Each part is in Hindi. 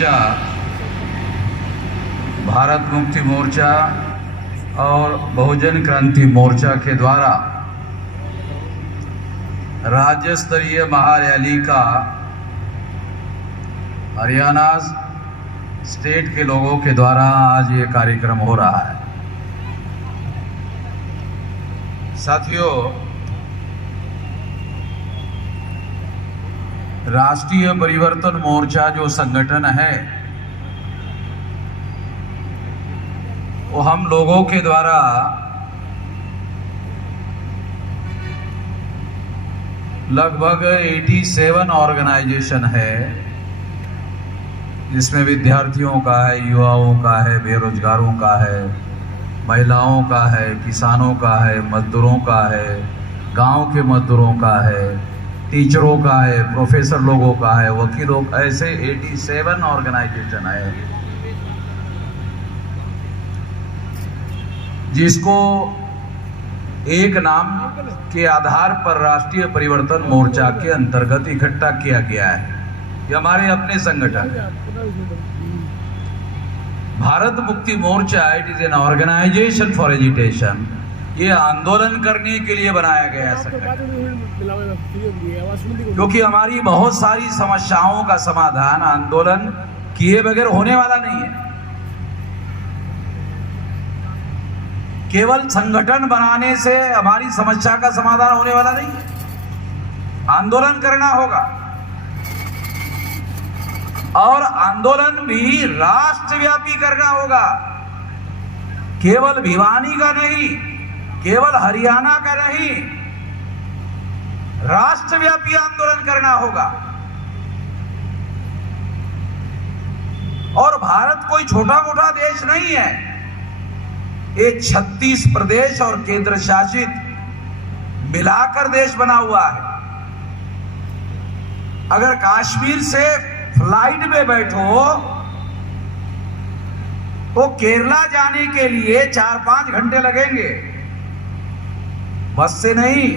मोर्चा, भारत मुक्ति मोर्चा और बहुजन क्रांति मोर्चा के द्वारा राज्य स्तरीय महारैली का हरियाणा स्टेट के लोगों के द्वारा आज ये कार्यक्रम हो रहा है। साथियों, राष्ट्रीय परिवर्तन मोर्चा जो संगठन है वो हम लोगों के द्वारा लगभग 87 ऑर्गेनाइजेशन है, जिसमें विद्यार्थियों का है, युवाओं का है, बेरोजगारों का है, महिलाओं का है, किसानों का है, मजदूरों का है, गांव के मजदूरों का है, टीचरों का है, प्रोफेसर लोगों का है, वकीलों, ऐसे 87 ऑर्गेनाइजेशन है, जिसको एक नाम के आधार पर राष्ट्रीय परिवर्तन मोर्चा के अंतर्गत इकट्ठा किया गया है। ये हमारे अपने संगठन Bharat Mukti Morcha, it is an organization for agitation. ये आंदोलन करने के लिए बनाया गया संगठन, क्योंकि हमारी बहुत सारी समस्याओं का समाधान आंदोलन किए बगैर होने वाला नहीं है। केवल संगठन बनाने से हमारी समस्या का समाधान होने वाला नहीं है, आंदोलन करना होगा। और आंदोलन भी राष्ट्रव्यापी करना होगा, केवल भिवानी का नहीं, केवल हरियाणा का नहीं, राष्ट्रव्यापी आंदोलन करना होगा। और भारत कोई छोटा मोटा देश नहीं है, ये 36 प्रदेश और केंद्र शासित मिलाकर देश बना हुआ है। अगर कश्मीर से फ्लाइट में बैठो तो केरला जाने के लिए 4-5 घंटे लगेंगे, बस से नहीं।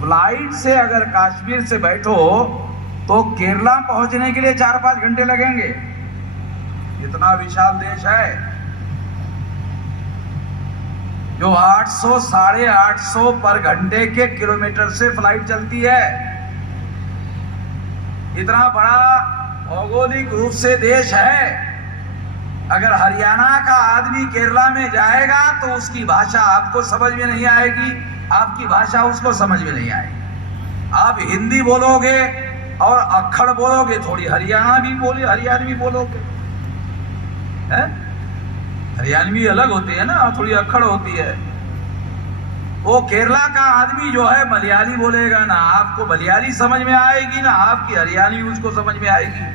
फ्लाइट से अगर कश्मीर से बैठो तो केरला पहुंचने के लिए 4-5 घंटे लगेंगे। इतना विशाल देश है जो 800 साढ़े 800 पर घंटे के किलोमीटर से फ्लाइट चलती है। इतना बड़ा भौगोलिक रूप से देश है। अगर हरियाणा का आदमी केरला में जाएगा तो उसकी भाषा आपको समझ में नहीं आएगी, आपकी भाषा उसको समझ में नहीं आएगी। आप हिंदी बोलोगे और अक्खड़ बोलोगे, थोड़ी हरियाणवी बोलोगे, है? हरियाणवी अलग होती है ना, थोड़ी अक्खड़ होती है। वो केरला का आदमी जो है मलयाली बोलेगा ना, आपको मलयाली समझ में आएगी ना आपकी हरियाणवी उसको समझ में आएगी।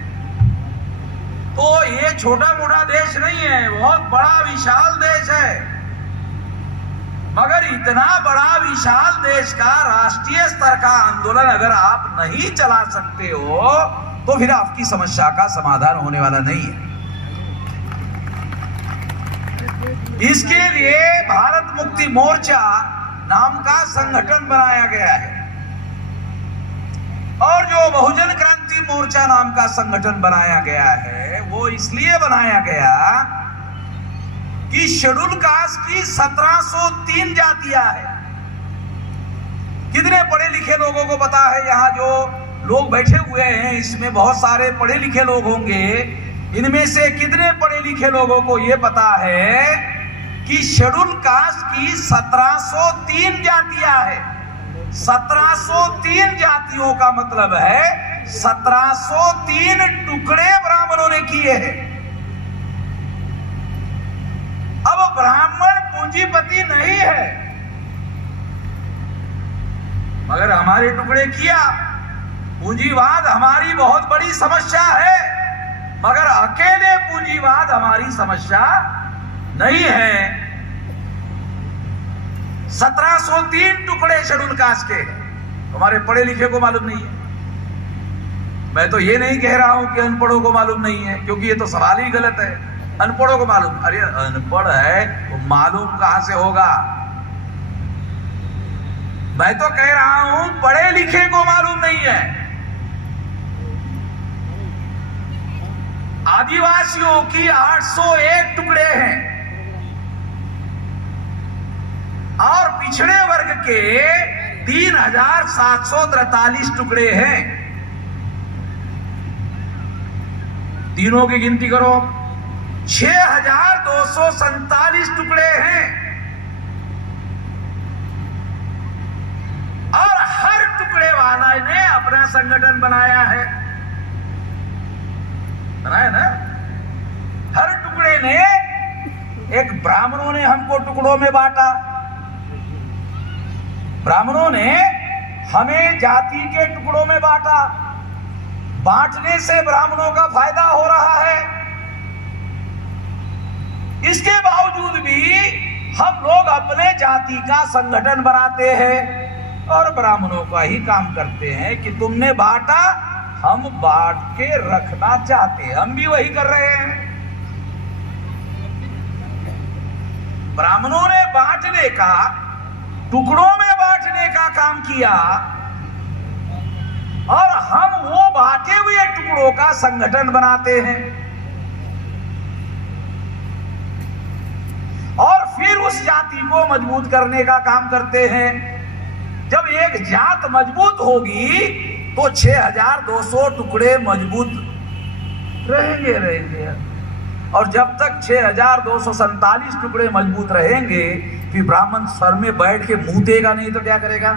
तो ये छोटा मोटा देश नहीं है, बहुत बड़ा विशाल देश है। मगर इतना बड़ा विशाल देश का राष्ट्रीय स्तर का आंदोलन अगर आप नहीं चला सकते हो तो फिर आपकी समस्या का समाधान होने वाला नहीं है। इसके लिए भारत मुक्ति मोर्चा नाम का संगठन बनाया गया है। और जो बहुजन क्रांति मोर्चा नाम का संगठन बनाया गया है वो इसलिए बनाया गया कि शेड्यूल कास्ट की 1703 जातियां हैं। कितने पढ़े लिखे लोगों को पता है? यहाँ जो लोग बैठे हुए हैं इसमें बहुत सारे पढ़े लिखे लोग होंगे। इनमें से कितने पढ़े लिखे लोगों को ये पता है कि शेड्यूल कास्ट की 1703 जातियां हैं। 1703 जातियों का मतलब है 1703 टुकड़े ब्राह्मणों ने किए हैं। अब ब्राह्मण पूंजीपति नहीं है, मगर हमारे टुकड़े किया। पूंजीवाद हमारी बहुत बड़ी समस्या है, मगर अकेले पूंजीवाद हमारी समस्या नहीं है। 1703 टुकड़े शेड्यूल कास्ट के हमारे पढ़े लिखे को मालूम नहीं है। मैं तो ये नहीं कह रहा हूं कि अनपढ़ों को मालूम नहीं है, क्योंकि ये तो सवाल ही गलत है। अनपढ़ों को मालूम, अरे अनपढ़ है वो मालूम कहां से होगा? मैं तो कह रहा हूं पढ़े लिखे को मालूम नहीं है। आदिवासियों की 801 टुकड़े हैं और पिछड़े वर्ग के 3743 टुकड़े हैं। तीनों की गिनती करो, 6247 टुकड़े हैं और हर टुकड़े वाला ने अपना संगठन बनाया है, बनाया ना। हर टुकड़े ने, एक ब्राह्मणों ने हमको टुकड़ों में बांटा, ब्राह्मणों ने हमें जाति के टुकड़ों में बांटा, बांटने से ब्राह्मणों का फायदा हो रहा है। इसके बावजूद भी हम लोग अपने जाति का संगठन बनाते हैं और ब्राह्मणों का ही काम करते हैं कि तुमने बांटा, हम बांट के रखना चाहते हैं, हम भी वही कर रहे हैं। ब्राह्मणों ने बांटने का, टुकड़ों में बांटने का काम किया और हम वो बांटे हुए टुकड़ों का संगठन बनाते हैं और फिर उस जाति को मजबूत करने का काम करते हैं। जब एक जात मजबूत होगी तो 6200 टुकड़े मजबूत रहेंगे और जब तक 6247 टुकड़े मजबूत रहेंगे फिर ब्राह्मण सर में बैठ के मूतेगा नहीं तो क्या करेगा?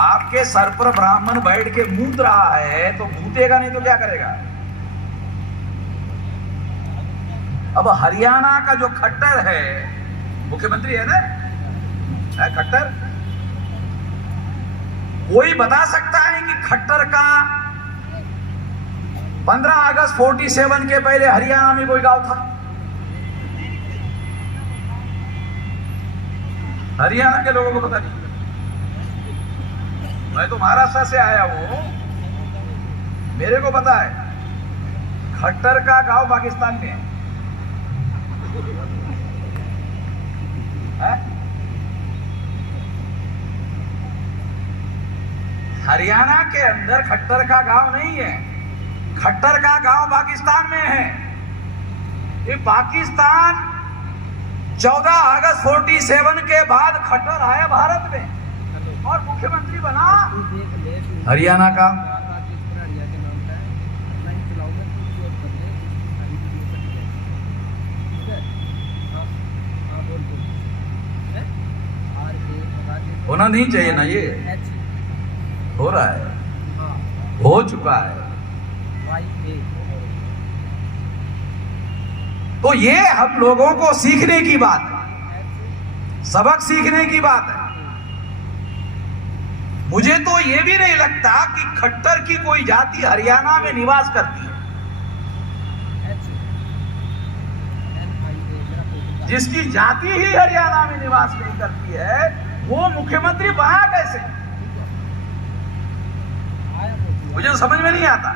आपके सर पर ब्राह्मण बैठ के मूत रहा है तो मूतेगा नहीं तो क्या करेगा? अब हरियाणा का जो खट्टर है, मुख्यमंत्री है ना, है खट्टर, कोई बता सकता है कि खट्टर का 15 अगस्त 47 के पहले हरियाणा में कोई गांव था? हरियाणा के लोगों को पता नहीं। मैं तो महाराष्ट्र से आया हूं, मेरे को पता है खट्टर का गांव पाकिस्तान में है। हरियाणा के अंदर खट्टर का गांव नहीं है, खट्टर का गांव पाकिस्तान में है। ये पाकिस्तान 14 अगस्त 47 के बाद खट्टर आया भारत में और मुख्यमंत्री बना हरियाणा का। होना नहीं चाहिए ना, ये हो रहा है, हो चुका है। तो ये हम लोगों को सीखने की बात है, सबक सीखने की बात है। मुझे तो ये भी नहीं लगता कि खट्टर की कोई जाति हरियाणा में निवास करती है। जिसकी जाति ही हरियाणा में निवास नहीं करती है वो मुख्यमंत्री बना कैसे? मुझे तो समझ में नहीं आता।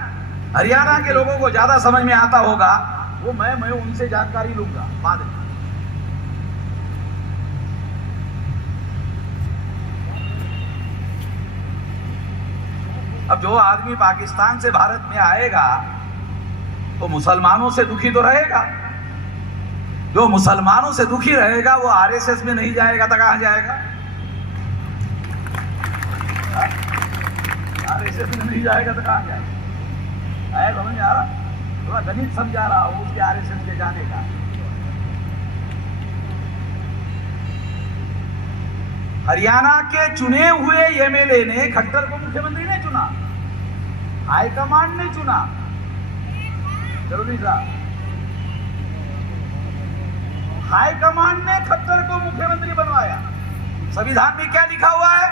हरियाणा के लोगों को ज्यादा समझ में आता होगा, वो मैं उनसे जानकारी लूंगा बाद में। अब जो आदमी पाकिस्तान से भारत में आएगा तो मुसलमानों से दुखी तो रहेगा। जो मुसलमानों से दुखी रहेगा वो आरएसएस में नहीं जाएगा तो कहां जाएगा? आरएसएस में नहीं जाएगा तो कहां जाएगा? आया समझ आ रहा? थोड़ा गणित समझा रहा हूं उसके आरएसएस में जाने का। हरियाणा के चुने हुए एमएलए ने खट्टर को मुख्यमंत्री ने चुना, हाईकमांड ने चुना। जरूरी साहब, हाईकमांड ने खट्टर को मुख्यमंत्री बनवाया। संविधान में क्या लिखा हुआ है?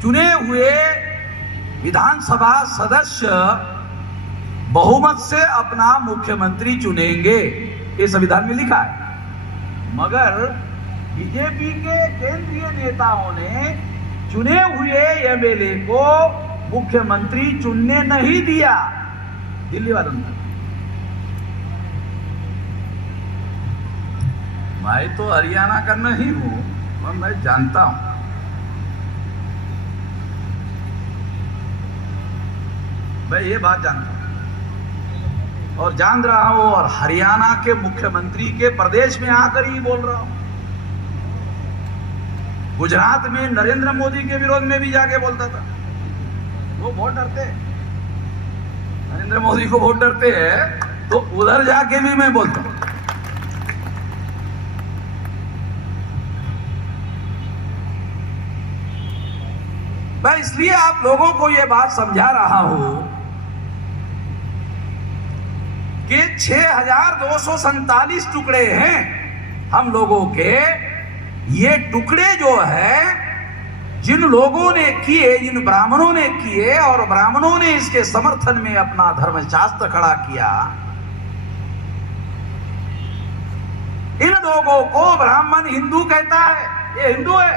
चुने हुए विधानसभा सदस्य बहुमत से अपना मुख्यमंत्री चुनेंगे, ये संविधान में लिखा है। मगर बीजेपी के केंद्रीय नेताओं ने चुने हुए एमएलए को मुख्यमंत्री चुनने नहीं दिया, दिल्ली वालों ने। मैं तो हरियाणा का नहीं हूं और मैं जानता हूं। मैं ये बात जानता हूं और जान रहा हूं, और हरियाणा के मुख्यमंत्री के प्रदेश में आकर ही बोल रहा हूं। गुजरात में नरेंद्र मोदी के विरोध में भी जाके बोलता था। वो बहुत डरते हैं, नरेंद्र मोदी को बहुत डरते हैं, तो उधर जाके भी मैं बोलता हूं। मैं इसलिए आप लोगों को यह बात समझा रहा हूं कि 6247 टुकड़े हैं हम लोगों के। ये टुकड़े जो है जिन लोगों ने किए, जिन ब्राह्मणों ने किए, और ब्राह्मणों ने इसके समर्थन में अपना धर्मशास्त्र खड़ा किया, इन लोगों को ब्राह्मण हिंदू कहता है। ये हिंदू है।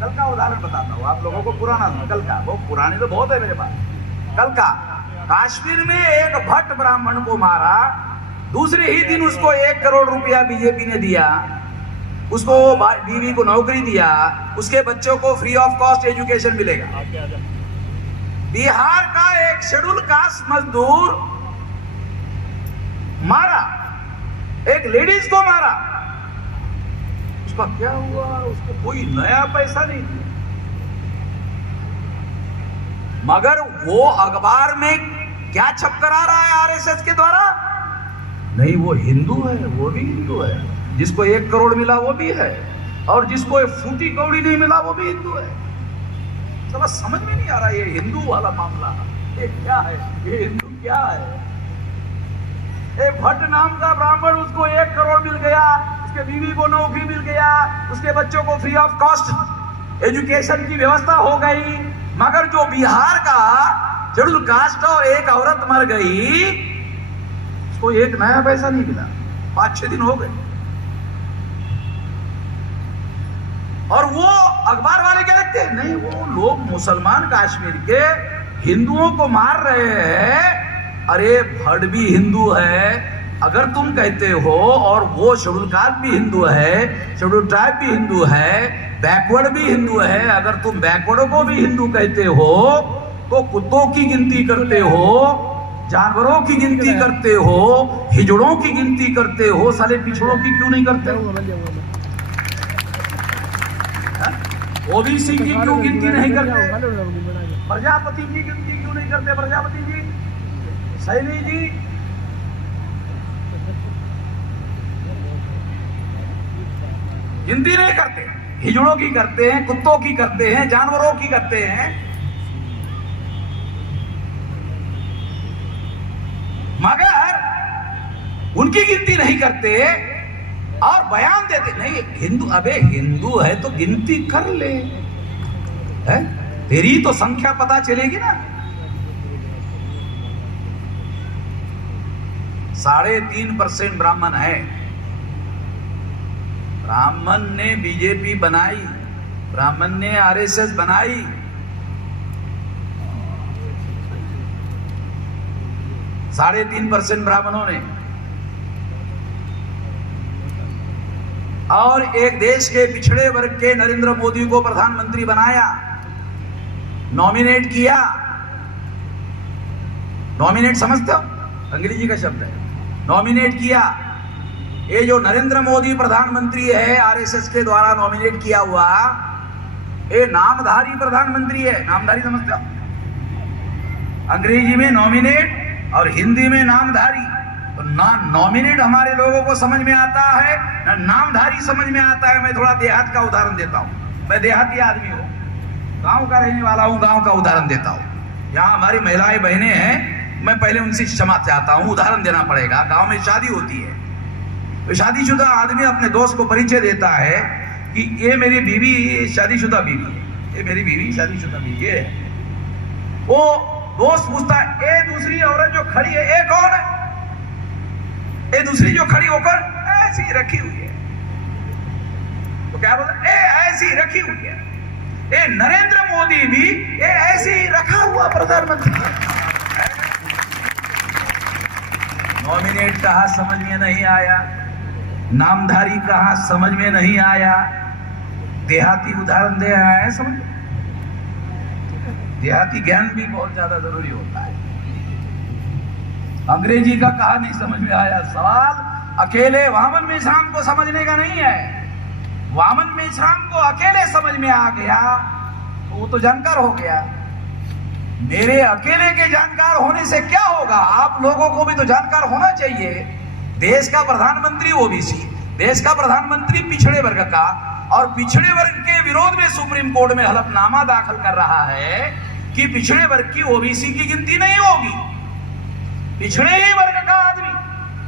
कल का उदाहरण बताता हूं आप लोगों को, पुराना कल का, वो पुराने तो बहुत है मेरे पास। कल का कश्मीर में एक भट्ट ब्राह्मण को मारा, दूसरे ही दिन उसको 1 करोड़ रुपया बीजेपी ने दिया, उसको बीवी को नौकरी दिया, उसके बच्चों को फ्री ऑफ कॉस्ट एजुकेशन मिलेगा। बिहार का एक शेड्यूल कास्ट मजदूर मारा, एक लेडीज को मारा, उसका क्या हुआ? उसको कोई नया पैसा नहीं दिया, मगर वो अखबार में क्या छप कर आ रहा है आरएसएस के द्वारा? नहीं, वो हिंदू है, वो भी हिंदू है। जिसको 1 करोड़ मिला वो भी है, और जिसको एक फूटी कौड़ी नहीं मिला वो भी हिंदू है। सब समझ में नहीं आ रहा ये हिंदू वाला मामला, ये क्या है, ये हिंदू क्या है? एक भट्ट नाम का ब्राह्मण, उसको 1 करोड़ मिल गया, उसके बीवी को नौकरी मिल गया, उसके बच्चों को फ्री ऑफ कॉस्ट एजुकेशन की व्यवस्था हो गई, मगर जो बिहार का शेड्यूल कास्ट और एक औरत मर गई, उसको एक नया पैसा नहीं मिला। 5-6 दिन हो गए, और वो अखबार वाले क्या लिखते हैं? नहीं, वो लोग मुसलमान कश्मीर के हिंदुओं को मार रहे हैं। अरे भट्ट भी हिंदू है अगर तुम कहते हो, और वो शेड्यूल कास्ट भी हिंदू है, शेड्यूल ट्राइब भी हिंदू है, बैकवर्ड भी हिंदू है। अगर तुम बैकवर्ड को भी हिंदू कहते हो, तो कुत्तों की गिनती करते हो, जानवरों की गिनती करते हो, हिजड़ों की गिनती करते हो, साले पिछड़ों की क्यों नहीं करते हो? ओबीसी की क्यों गिनती नहीं करते? प्रजापति की गिनती क्यों नहीं करते? प्रजापति जी, सैनी जी, गिनती नहीं करते। हिजड़ों की करते हैं, कुत्तों की करते हैं, जानवरों की करते हैं, मगर उनकी गिनती नहीं करते और बयान देते। नहीं, हिंदू, अबे हिंदू है तो गिनती कर ले, है? तेरी तो संख्या पता चलेगी ना। 3.5% ब्राह्मण है। ब्राह्मण ने बीजेपी बनाई, ब्राह्मण ने आरएसएस बनाई। साढ़े 3% ब्राह्मणों ने, और एक देश के पिछड़े वर्ग के नरेंद्र मोदी को प्रधानमंत्री बनाया, नॉमिनेट किया। नॉमिनेट समझते हो? अंग्रेजी का शब्द है, नॉमिनेट किया। ये जो नरेंद्र मोदी प्रधानमंत्री है, आरएसएस के द्वारा नॉमिनेट किया हुआ, ये नामधारी प्रधानमंत्री है। नामधारी समझते हो? अंग्रेजी में नॉमिनेट और हिंदी में नामधारी। तो ना नॉमिनेट हमारे लोगों को समझ में आता है, ना नामधारी समझ में आता है। मैं थोड़ा देहात का उदाहरण देता हूँ। मैं देहाती आदमी हूँ, गांव का रहने वाला हूँ, गांव का उदाहरण देता हूँ। यहाँ हमारी महिलाएं बहनें हैं, मैं पहले उनसे क्षमा चाहता हूँ, उदाहरण देना पड़ेगा। गांव में शादी होती है, तो शादीशुदा आदमी अपने दोस्त को परिचय देता है कि ये मेरी बीवी शादीशुदा बीवी है, ये मेरी बीवी शादीशुदा बीवी है। वो दोस्त पूछता है, ये दूसरी औरत जो खड़ी है, ये कौन है? ये दूसरी जो खड़ी होकर ऐसी रखी हुई है, तो क्या बोलते? ऐसी रखी हुई है। ये नरेंद्र मोदी भी ये ऐसे ही रखा हुआ प्रधानमंत्री है। नॉमिनेट कहा समझ में नहीं आया, नामधारी कहा समझ में नहीं आया, देहाती उदाहरण दे आया है। समझ, देहाती ज्ञान भी बहुत ज्यादा जरूरी होता है। अंग्रेजी का कहा नहीं समझ में आया। सवाल अकेले वामन मेश्राम को समझने का नहीं है। वामन मेश्राम को अकेले समझ में आ गया तो वो तो जानकार हो गया। मेरे अकेले के जानकार होने से क्या होगा, आप लोगों को भी तो जानकार होना चाहिए। देश का प्रधानमंत्री ओबीसी, देश का प्रधानमंत्री पिछड़े वर्ग का, और पिछड़े वर्ग के विरोध में सुप्रीम कोर्ट में हलफनामा दाखिल कर रहा है कि पिछड़े वर्ग की ओबीसी की गिनती नहीं होगी। पिछड़े ही वर्ग का आदमी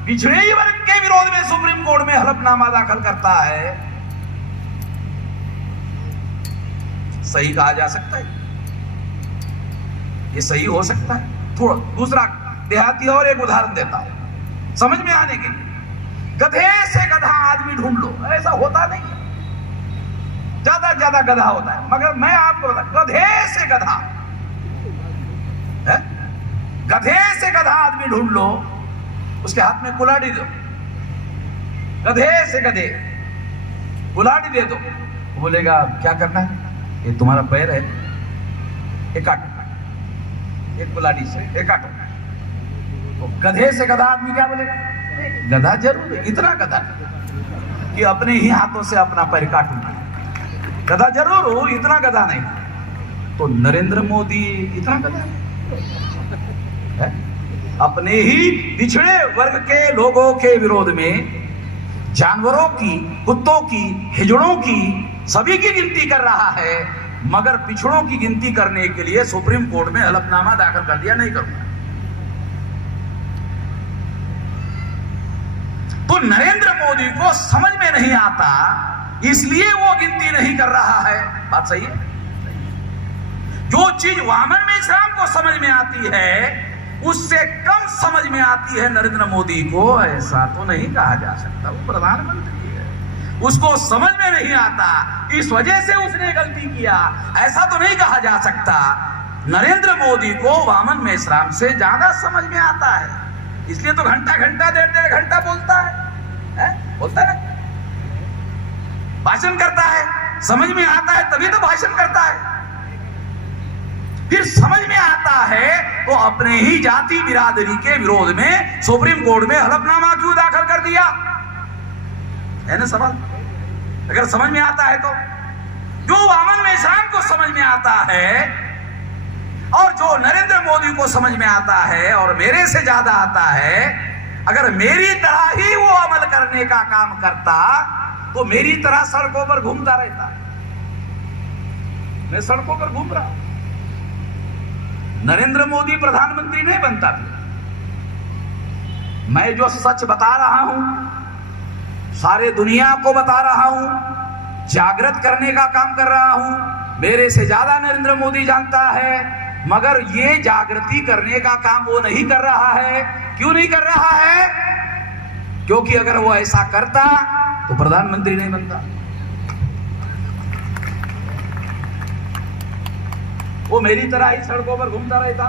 पिछड़े ही वर्ग के विरोध में सुप्रीम कोर्ट में हलफनामा दाखिल करता है। सही कहा जा सकता है? ये सही हो सकता है? थोड़ा दूसरा देहाती और एक उदाहरण देता हूं समझ में आने के लिए। गधे से गधा आदमी ढूंढ लो, ऐसा होता नहीं है। ज्यादा से ज्यादा गधा होता है, मगर मैं आपको बता, गधे से गधा है? गधे से गधा आदमी ढूंढ लो, उसके हाथ में कुल्हाड़ी दो, गधे से गधे कुल्हाड़ी दे दो, बोलेगा क्या करना है, ये तुम्हारा पैर है, एक काटो, एक कुल्हाड़ी से एक काटो। तो गधे से गधा आदमी क्या बोलेगा? गधा जरूर है, इतना गधा कि अपने ही हाथों से अपना पैर काटूंगा। गधा जरूर हो, इतना गधा नहीं। तो नरेंद्र मोदी इतना गधा है? अपने ही पिछड़े वर्ग के लोगों के विरोध में जानवरों की, कुत्तों की, हिजड़ों की, सभी की गिनती कर रहा है, मगर पिछड़ों की गिनती करने के लिए सुप्रीम कोर्ट में हलफनामा दाखिल कर दिया, नहीं करूंगा। तो नरेंद्र मोदी को समझ में नहीं आता, इसलिए वो गिनती नहीं कर रहा है। बात सही है? जो चीज वामन मेश्राम को समझ में आती है उससे कम समझ में आती है नरेंद्र मोदी को, ऐसा तो नहीं कहा जा सकता। वो प्रधानमंत्री है, उसको समझ में नहीं आता, इस वजह से उसने गलती किया, ऐसा तो नहीं कहा जा सकता। नरेंद्र मोदी को वामन मेश्राम से ज्यादा समझ में आता है, इसलिए तो घंटा घंटा डेढ़ घंटा बोलता है? बोलता है ना, भाषण करता है, समझ में आता है तभी तो भाषण करता है। फिर समझ में आता है तो अपने ही जाति बिरादरी के विरोध में सुप्रीम कोर्ट में हलफनामा क्यों दाखिल कर दिया? है ना सवाल? अगर समझ में आता है तो जो वामन मेश्राम को समझ में आता है और जो नरेंद्र मोदी को समझ में आता है और मेरे से ज्यादा आता है, अगर मेरी तरह ही वो अमल करने का काम करता तो मेरी तरह सड़कों पर घूमता रहता। मैं सड़कों पर घूम रहा, नरेंद्र मोदी प्रधानमंत्री नहीं बनता था। मैं जो सच बता रहा हूं, सारे दुनिया को बता रहा हूं, जागृत करने का काम कर रहा हूं, मेरे से ज्यादा नरेंद्र मोदी जानता है, मगर ये जागृति करने का काम वो नहीं कर रहा है। क्यों नहीं कर रहा है? क्योंकि अगर वो ऐसा करता तो प्रधानमंत्री नहीं बनता। वो मेरी तरह ही सड़कों पर घूमता रहता।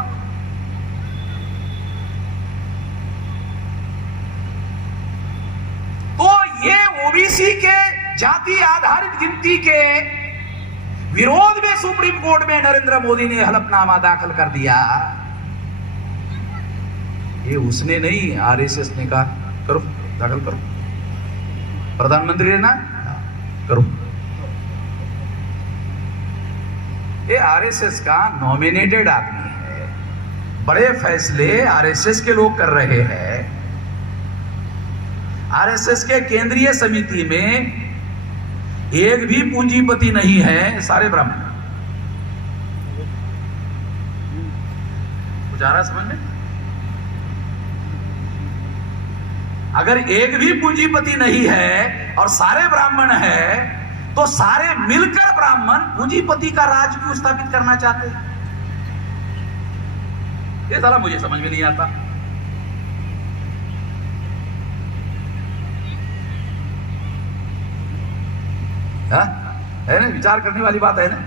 तो ये ओबीसी के जाति आधारित गिनती के विरोध में सुप्रीम कोर्ट में नरेंद्र मोदी ने हलफनामा दाखिल कर दिया। ये उसने नहीं, आरएसएस ने कहा करो, दाखिल करो, प्रधानमंत्री ने ना करो। ये आरएसएस का नॉमिनेटेड आदमी है, बड़े फैसले आरएसएस के लोग कर रहे हैं। आरएसएस के केंद्रीय समिति में एक भी पूंजीपति नहीं है, सारे ब्राह्मण। कुछ आ रहा समझ में? अगर एक भी पूंजीपति नहीं है और सारे ब्राह्मण है तो सारे मिलकर ब्राह्मण पूंजीपति का राज क्यों स्थापित करना चाहते हैं? ये सारा मुझे समझ में नहीं आता। है ना, विचार करने वाली बात है ना,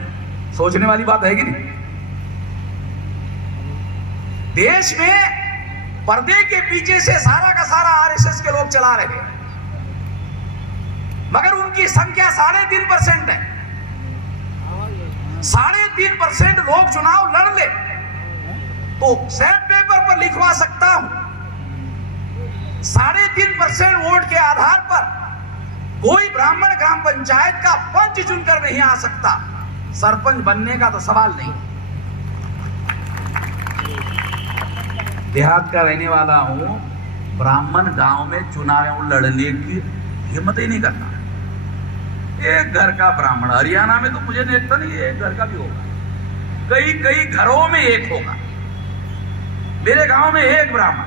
सोचने वाली बात है कि नहीं? देश में पर्दे के पीछे से सारा का सारा आरएसएस के लोग चला रहे हैं, मगर उनकी संख्या 3.5% है। 3.5% लोग चुनाव लड़ ले तो सैंड पेपर पर लिखवा सकता हूं 3.5% वोट के आधार पर कोई ब्राह्मण ग्राम पंचायत का पंच चुनकर नहीं आ सकता। सरपंच बनने का तो सवाल नहीं। देहात का रहने वाला हूं, ब्राह्मण गांव में चुनाव लड़ने की हिम्मत ही नहीं करता। एक घर का ब्राह्मण, हरियाणा में तो मुझे देखता नहीं, एक घर का भी होगा, कई कई घरों में एक होगा। मेरे गांव में एक ब्राह्मण,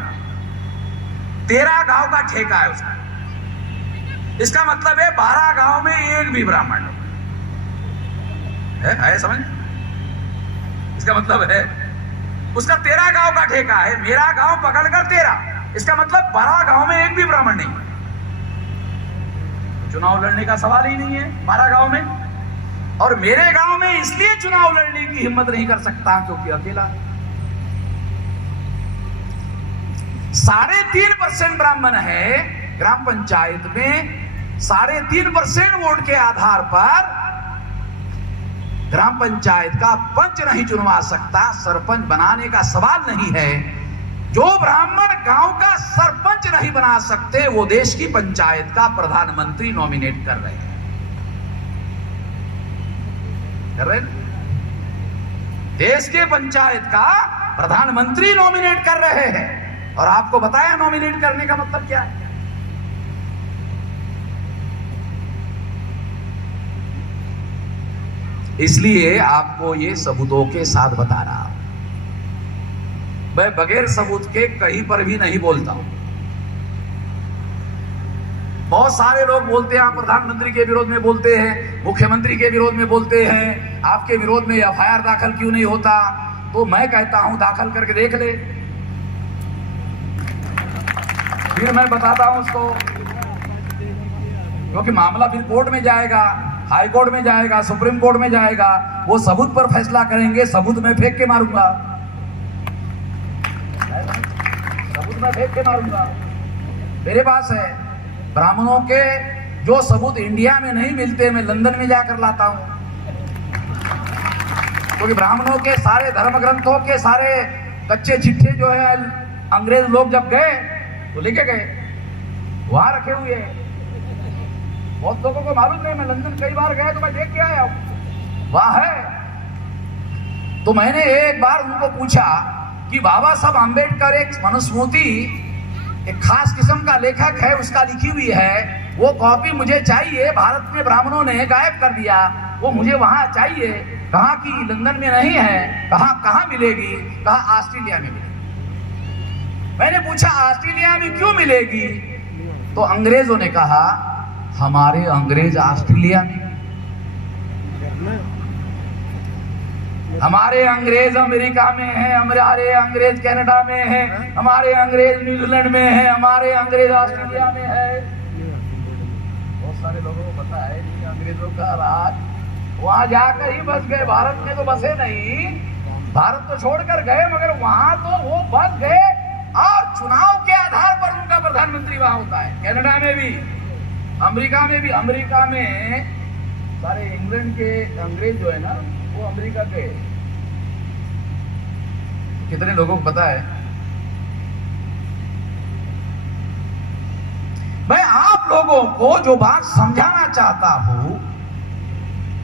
13 गांव का ठेका है उसका। इसका मतलब है 12 गांव में एक भी ब्राह्मण है समझ? इसका मतलब है उसका 13 गांव का ठेका है, मेरा गांव पकड़कर 13, इसका मतलब 12 गांव में एक भी ब्राह्मण नहीं है। चुनाव लड़ने का सवाल ही नहीं है 12 गांव में। और मेरे गांव में इसलिए चुनाव लड़ने की हिम्मत नहीं कर सकता क्योंकि अकेला है। 3.5% ब्राह्मण है ग्राम पंचायत में। 3.5% वोट के आधार पर ग्राम पंचायत का पंच नहीं चुनवा सकता। सरपंच बनाने का सवाल नहीं है। जो ब्राह्मण गांव का सरपंच नहीं बना सकते वो देश की पंचायत का प्रधानमंत्री नॉमिनेट कर रहे हैं। देश के पंचायत का प्रधानमंत्री नॉमिनेट कर रहे हैं। और आपको बताया नॉमिनेट करने का मतलब क्या है। इसलिए आपको ये सबूतों के साथ बता रहा हूं। मैं बगैर सबूत के कहीं पर भी नहीं बोलता हूं। बहुत सारे लोग बोलते हैं, आप प्रधानमंत्री के विरोध में बोलते हैं, मुख्यमंत्री के विरोध में बोलते हैं, आपके विरोध में एफआईआर दाखिल क्यों नहीं होता। तो मैं कहता हूं दाखिल करके देख ले, फिर मैं बताता हूं उसको। क्योंकि मामला फिर कोर्ट में जाएगा, हाई कोर्ट में जाएगा, सुप्रीम कोर्ट में जाएगा, वो सबूत पर फैसला करेंगे। सबूत में फेंक के मारूंगा, सबूत में फेंक के मारूंगा। मेरे पास है ब्राह्मणों के जो सबूत इंडिया में नहीं मिलते, मैं लंदन में जाकर लाता हूं। क्योंकि ब्राह्मणों के सारे धर्म ग्रंथों के सारे कच्चे चिट्ठे जो है अंग्रेज लोग जब गए तो लेके गए, वहां रखे हुए हैं। बहुत लोगों को मालूम नहीं, मैं लंदन कई बार गया तो मैं देख के आया हूं, वहां है। तो मैंने एक बार उनको पूछा कि बाबा साहब आंबेडकर एक मनुस्मृति, एक खास किस्म का लेखक है, उसका लिखी हुई है, वो कॉपी मुझे चाहिए। भारत में ब्राह्मणों ने गायब कर दिया, वो मुझे वहां चाहिए। कहा कि लंदन में नहीं है। कहाँ मिलेगी? कहा ऑस्ट्रेलिया में मिलेगी। मैंने पूछा ऑस्ट्रेलिया में क्यों मिलेगी? तो अंग्रेजों ने कहा हमारे अंग्रेज ऑस्ट्रेलिया में, हमारे अंग्रेज अमेरिका में है, हमारे अंग्रेज कनाडा में है, हमारे अंग्रेज न्यूजीलैंड में है, हमारे अंग्रेज ऑस्ट्रेलिया में है। बहुत सारे लोगों को पता है कि अंग्रेजों का राज वहां जाकर ही बस गए, भारत में तो बसे नहीं। भारत तो छोड़कर गए, मगर वहां तो वो बस गए और चुनाव के आधार पर उनका प्रधानमंत्री वहां होता है। कनाडा में भी, अमेरिका में भी। अमेरिका में सारे इंग्लैंड के अंग्रेज जो है ना, वो अमेरिका के। कितने लोगों को पता है? मैं आप लोगों को जो बात समझाना चाहता हूं,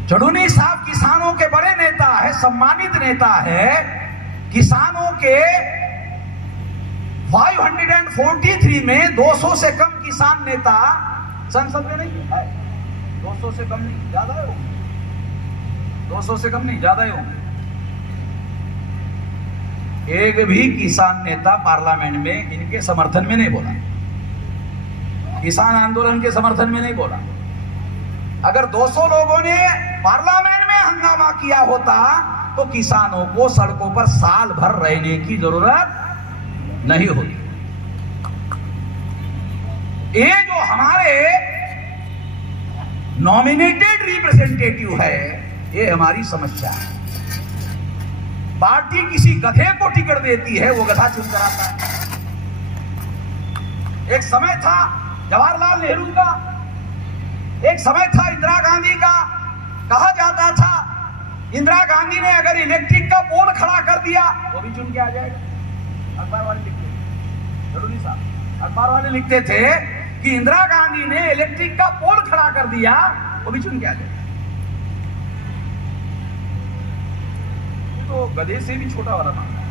चढ़ूनी साहब किसानों के बड़े नेता है, सम्मानित नेता है। किसानों के 543 में 200 से कम किसान नेता संसद में नहीं है। 200 से कम नहीं, ज्यादा है। 200 से कम नहीं, ज्यादा ही होंगे। एक भी किसान नेता पार्लियामेंट में इनके समर्थन में नहीं बोला, किसान आंदोलन के समर्थन में नहीं बोला। अगर 200 लोगों ने पार्लियामेंट में हंगामा किया होता तो किसानों को सड़कों पर साल भर रहने की जरूरत नहीं होती। ये जो हमारे नॉमिनेटेड रिप्रेजेंटेटिव है, ये हमारी समस्या है। पार्टी किसी गधे को टिकट देती है, वो गधा चुन कर आता है। एक समय था जवाहरलाल नेहरू का, एक समय था इंदिरा गांधी का। कहा जाता था इंदिरा गांधी ने अगर इलेक्ट्रिक का पोल खड़ा कर दिया वो भी चुन के आ जाएगा। अखबार वाले लिखते हैं, जरूरी साहब अखबार वाले लिखते थे कि इंदिरा गांधी ने इलेक्ट्रिक का पोल खड़ा कर दिया, वो भी चुन के आ गए। तो गधे से भी छोटा वाला मामला है,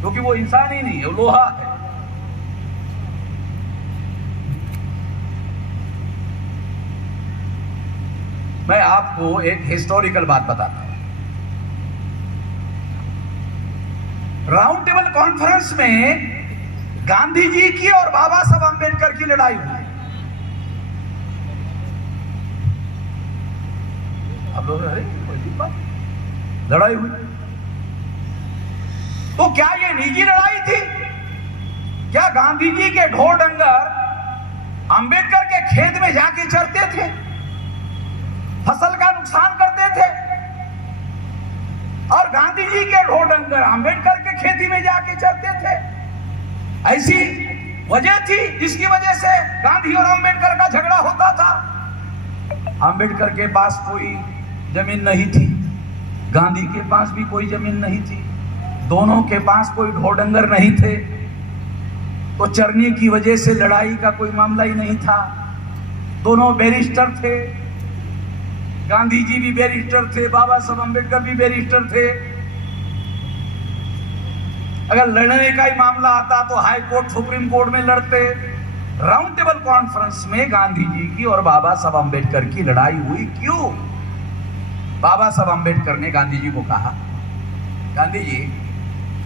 क्योंकि वो इंसान ही नहीं है, वो लोहा है। मैं आपको एक हिस्टोरिकल बात बताता हूं। राउंड टेबल कॉन्फ्रेंस में गांधी जी की और बाबा साहब अंबेडकर की लड़ाई हुई। अब लोग अरे लड़ाई हुई, तो क्या ये निजी लड़ाई थी? क्या गांधी जी के ढोर डंगर अंबेडकर के खेत में जाके चरते थे, फसल का नुकसान करते थे, और गांधी जी के ढोर डंगर अंबेडकर के खेती में जाके चरते थे? ऐसी वजह थी जिसकी वजह से गांधी और अंबेडकर का झगड़ा होता था। अंबेडकर के पास कोई जमीन नहीं थी, गांधी के पास भी कोई जमीन नहीं थी, दोनों के पास कोई ढोर डंगर नहीं थे, तो चरने की वजह से लड़ाई का कोई मामला ही नहीं था। दोनों बैरिस्टर थे, गांधी जी भी बैरिस्टर थे, बाबा साहब अंबेडकर भी बैरिस्टर थे। अगर लड़ने का ही मामला आता तो हाई कोर्ट सुप्रीम कोर्ट में लड़ते। राउंड टेबल कॉन्फ्रेंस में गांधी जी की और बाबा साहब अंबेडकर की लड़ाई हुई। क्यों? बाबा साहब अंबेडकर ने गांधी जी को कहा, गांधी जी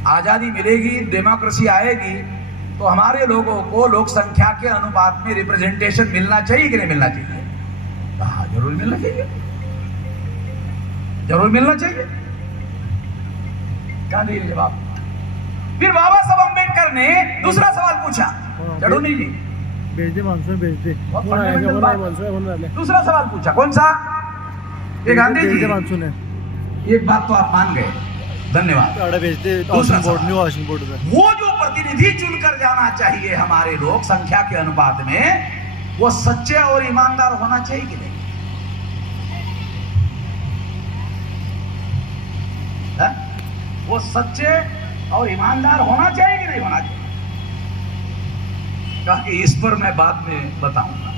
आजादी मिलेगी, डेमोक्रेसी आएगी, तो हमारे लोगों को लोक संख्या के अनुपात में रिप्रेजेंटेशन मिलना चाहिए कि नहीं मिलना चाहिए? कहा जरूर मिलना चाहिए, जरूर मिलना चाहिए। गांधी जी ने जवाब। फिर बाबा साहब अंबेडकर ने दूसरा सवाल पूछा, जरूरी जी भेज दे मानसून, भेज दे। दूसरा सवाल पूछा, कौन सा? ये गांधी जी मानसून है। एक बात तो आप मान गए, धन्यवाद। दूसरा सवाल, वो जो प्रतिनिधि चुनकर जाना चाहिए हमारे लोग संख्या के अनुपात में, वो सच्चे और ईमानदार होना चाहिए कि नहीं? है? वो सच्चे और ईमानदार होना चाहिए कि नहीं होना चाहिए? कहा कि इस पर मैं बाद में बताऊंगा।